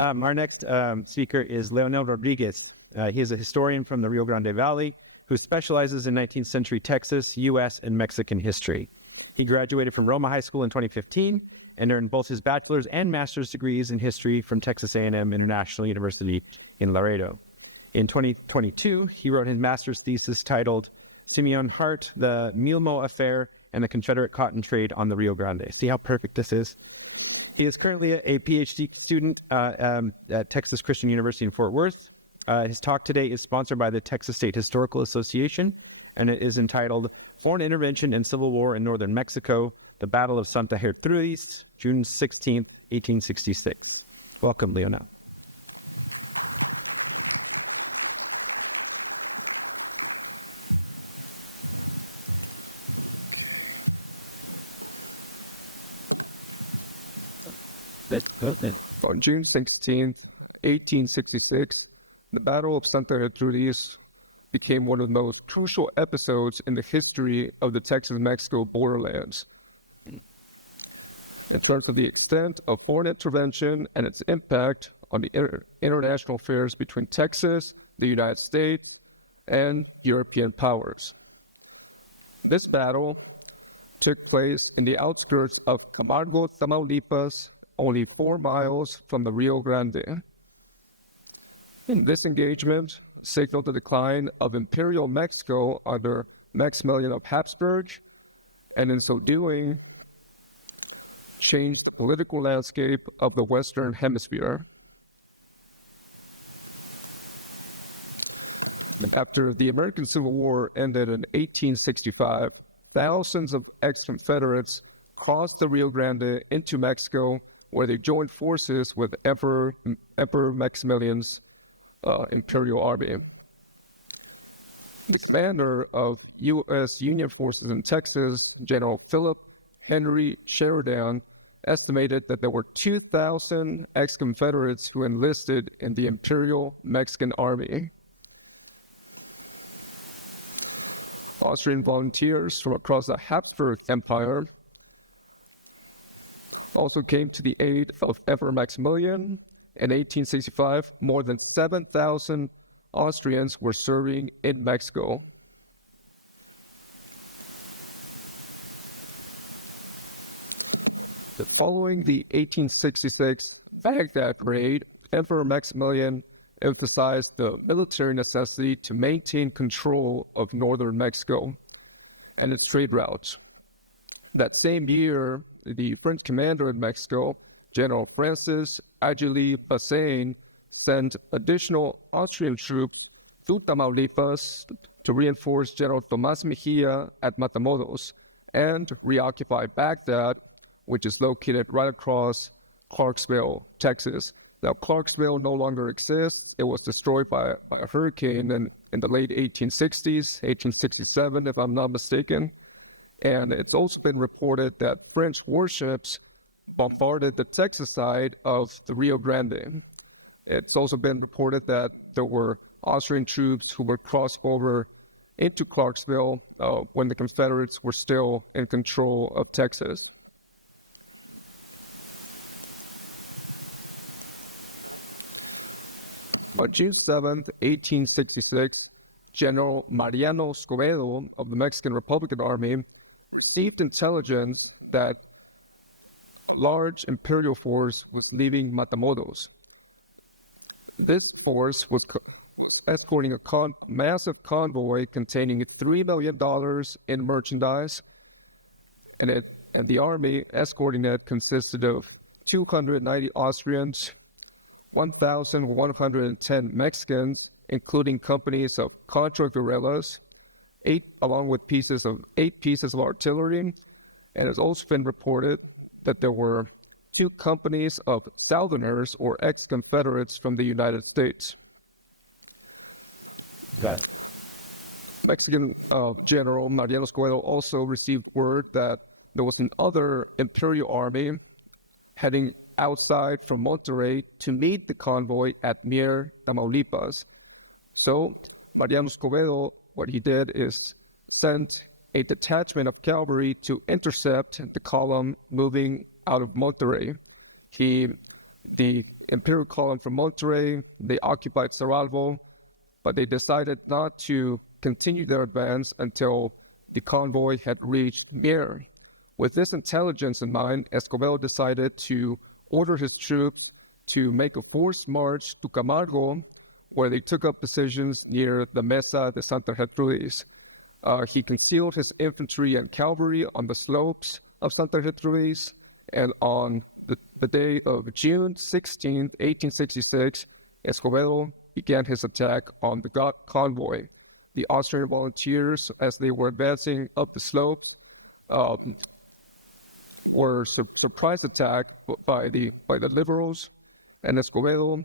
Our next speaker is Leonel Rodriguez. He is a historian from the Rio Grande Valley who specializes in 19th century Texas, U.S., and Mexican history. He graduated from Roma High School in 2015 and earned both his bachelor's and master's degrees in history from Texas A&M International University in Laredo. In 2022, he wrote his master's thesis titled Simeon Hart, the Milmo Affair, and the Confederate Cotton Trade on the Rio Grande. See how perfect this is? He is currently a PhD student at Texas Christian University in Fort Worth. His talk today is sponsored by the Texas State Historical Association, and it is entitled Foreign Intervention and Civil War in Northern Mexico, the Battle of Santa Gertrudis, June 16, 1866. Welcome, Leonel. On June 16th, 1866, the Battle of Santa Gertrudis became one of the most crucial episodes in the history of the Texas-Mexico borderlands. In terms of the extent of foreign intervention and its impact on the international affairs between Texas, the United States, and European powers. This battle took place in the outskirts of Camargo, Tamaulipas, only 4 miles from the Rio Grande. In this engagement signaled the decline of Imperial Mexico under Maximilian of Habsburg, and in so doing, changed the political landscape of the Western Hemisphere. After the American Civil War ended in 1865, thousands of ex-Confederates crossed the Rio Grande into Mexico, where they joined forces with Emperor Maximilian's Imperial Army. The commander of U.S. Union forces in Texas, General Philip Henry Sheridan, estimated that there were 2,000 ex-Confederates who enlisted in the Imperial Mexican Army. Austrian volunteers from across the Habsburg Empire also came to the aid of Emperor Maximilian. In 1865, more than 7,000 Austrians were serving in Mexico. Following the 1866 Baghdad raid, Emperor Maximilian emphasized the military necessity to maintain control of northern Mexico and its trade routes. That same year, the French commander in Mexico, General Francis Agili Bazaine, sent additional Austrian troops to Tamaulipas to reinforce General Tomas Mejia at Matamoros and reoccupy Baghdad, which is located right across Clarksville, Texas. Now, Clarksville no longer exists. It was destroyed by a hurricane in the late 1860s, 1867, if I'm not mistaken. And it's also been reported that French warships bombarded the Texas side of the Rio Grande. It's also been reported that there were Austrian troops who were crossed over into Clarksville when the Confederates were still in control of Texas. On June 7th, 1866, General Mariano Escobedo of the Mexican Republican Army received intelligence that a large imperial force was leaving Matamoros. This force was escorting a massive convoy containing $3 million in merchandise, and the army escorting it consisted of 290 Austrians, 1,110 Mexicans, including companies of Contra guerrillas, 8 pieces of artillery, and it's also been reported that there were 2 companies of Southerners or ex-Confederates from the United States. Mexican General Mariano Escobedo also received word that there was another Imperial Army heading outside from Monterrey to meet the convoy at Mier, Tamaulipas. So Mariano Escobedo, what he did is sent a detachment of cavalry to intercept the column moving out of Monterrey. The Imperial column from Monterrey. They occupied Cerralvo, but they decided not to continue their advance until the convoy had reached Mier. With this intelligence in mind, Escobedo decided to order his troops to make a forced march to Camargo, where they took up positions near the Mesa de Santa Gertrudis. He concealed his infantry and cavalry on the slopes of Santa Gertrudis, and on the day of June 16, 1866, Escobedo began his attack on the convoy. The Austrian volunteers, as they were advancing up the slopes, were surprise attacked by the Liberals, and Escobedo,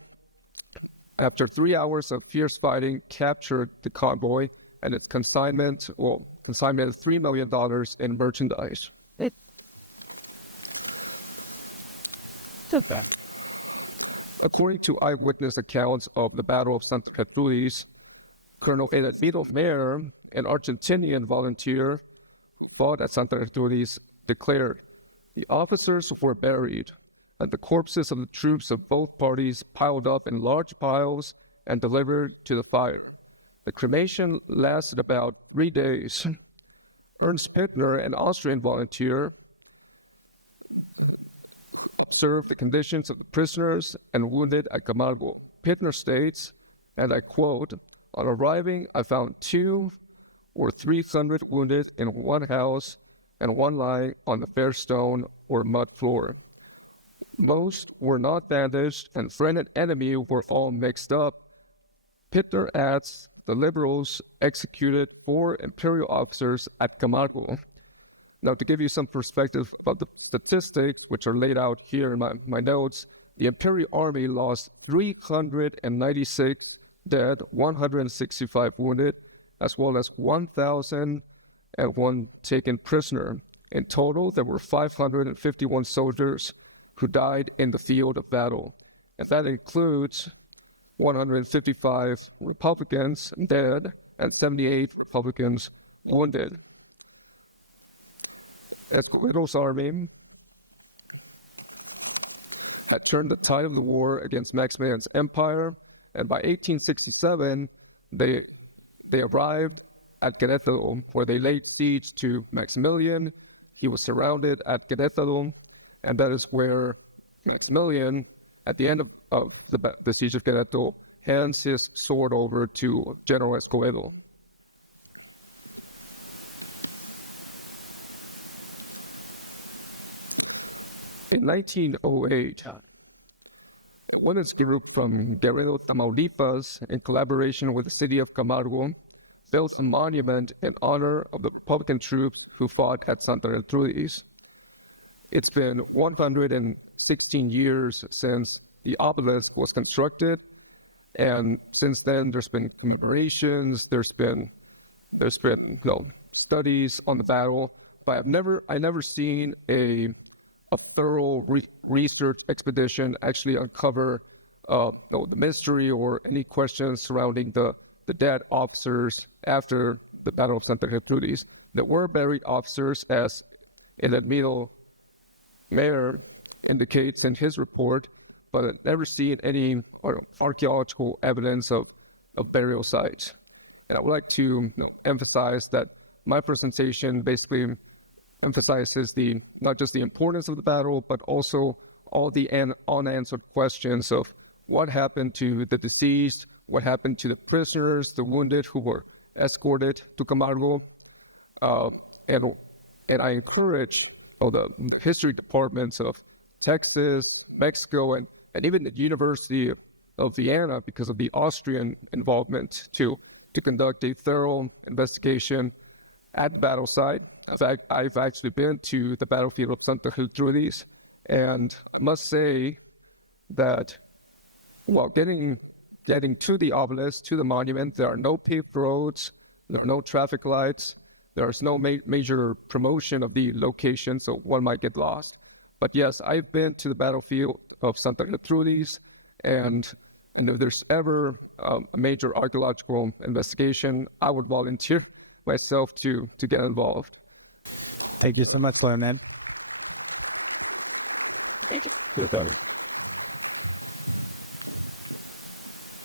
after 3 hours of fierce fighting, captured the convoy and its consignment of $3 million in merchandise. According to eyewitness accounts of the Battle of Santa Gertrudis, Colonel Edelmiro Mer, an Argentinian volunteer who fought at Santa Gertrudis, declared, "The officers were buried, and the corpses of the troops of both parties piled up in large piles and delivered to the fire. The cremation lasted about 3 days." Ernst Pittner, an Austrian volunteer, observed the conditions of the prisoners and wounded at Camargo. Pittner states, and I quote, "On arriving, I found 200 or 300 wounded in one house and one lying on the bare stone or mud floor. Most were not bandaged, and friend and enemy were all mixed up." Pittner adds, the Liberals executed 4 Imperial officers at Camargo. Now, to give you some perspective about the statistics, which are laid out here in my notes, the Imperial Army lost 396 dead, 165 wounded, as well as 1,001 taken prisoner. In total, there were 551 soldiers who died in the field of battle, and that includes 155 Republicans dead and 78 Republicans wounded. Escobedo's army had turned the tide of the war against Maximilian's empire, and by 1867, they arrived at Querétaro, where they laid siege to Maximilian. He was surrounded at Querétaro, and that is where Maximilian, at the end of the siege of Querétaro, hands his sword over to General Escobedo. In 1908, a women's group from Guerrero, Tamaulipas, in collaboration with the city of Camargo, built a monument in honor of the Republican troops who fought at Santa Gertrudis. It's been 116 years since the obelisk was constructed, and since then there's been commemorations, there's been studies on the battle, but I never seen a thorough research expedition actually uncover the mystery or any questions surrounding the dead officers after the Battle of Santa Gertrudis. There were buried officers, as Edelmiro Mer indicates in his report, but I've never seen any archaeological evidence of burial sites. And I would like to emphasize that my presentation basically emphasizes not just the importance of the battle, but also all the unanswered questions of what happened to the deceased, what happened to the prisoners, the wounded who were escorted to Camargo. And I encourage the history departments of Texas, Mexico, and even the University of Vienna, because of the Austrian involvement, to conduct a thorough investigation at the battle site. I've actually been to the battlefield of Santa Gertrudis, and I must say that while getting to the obelisk, to the monument, there are no paved roads, there are no traffic lights, there's no major promotion of the location, so one might get lost. But yes, I've been to the battlefield of Santa Gertrudis, and if there's ever a major archaeological investigation, I would volunteer myself to get involved. Thank you so much, Leonel. Thank you.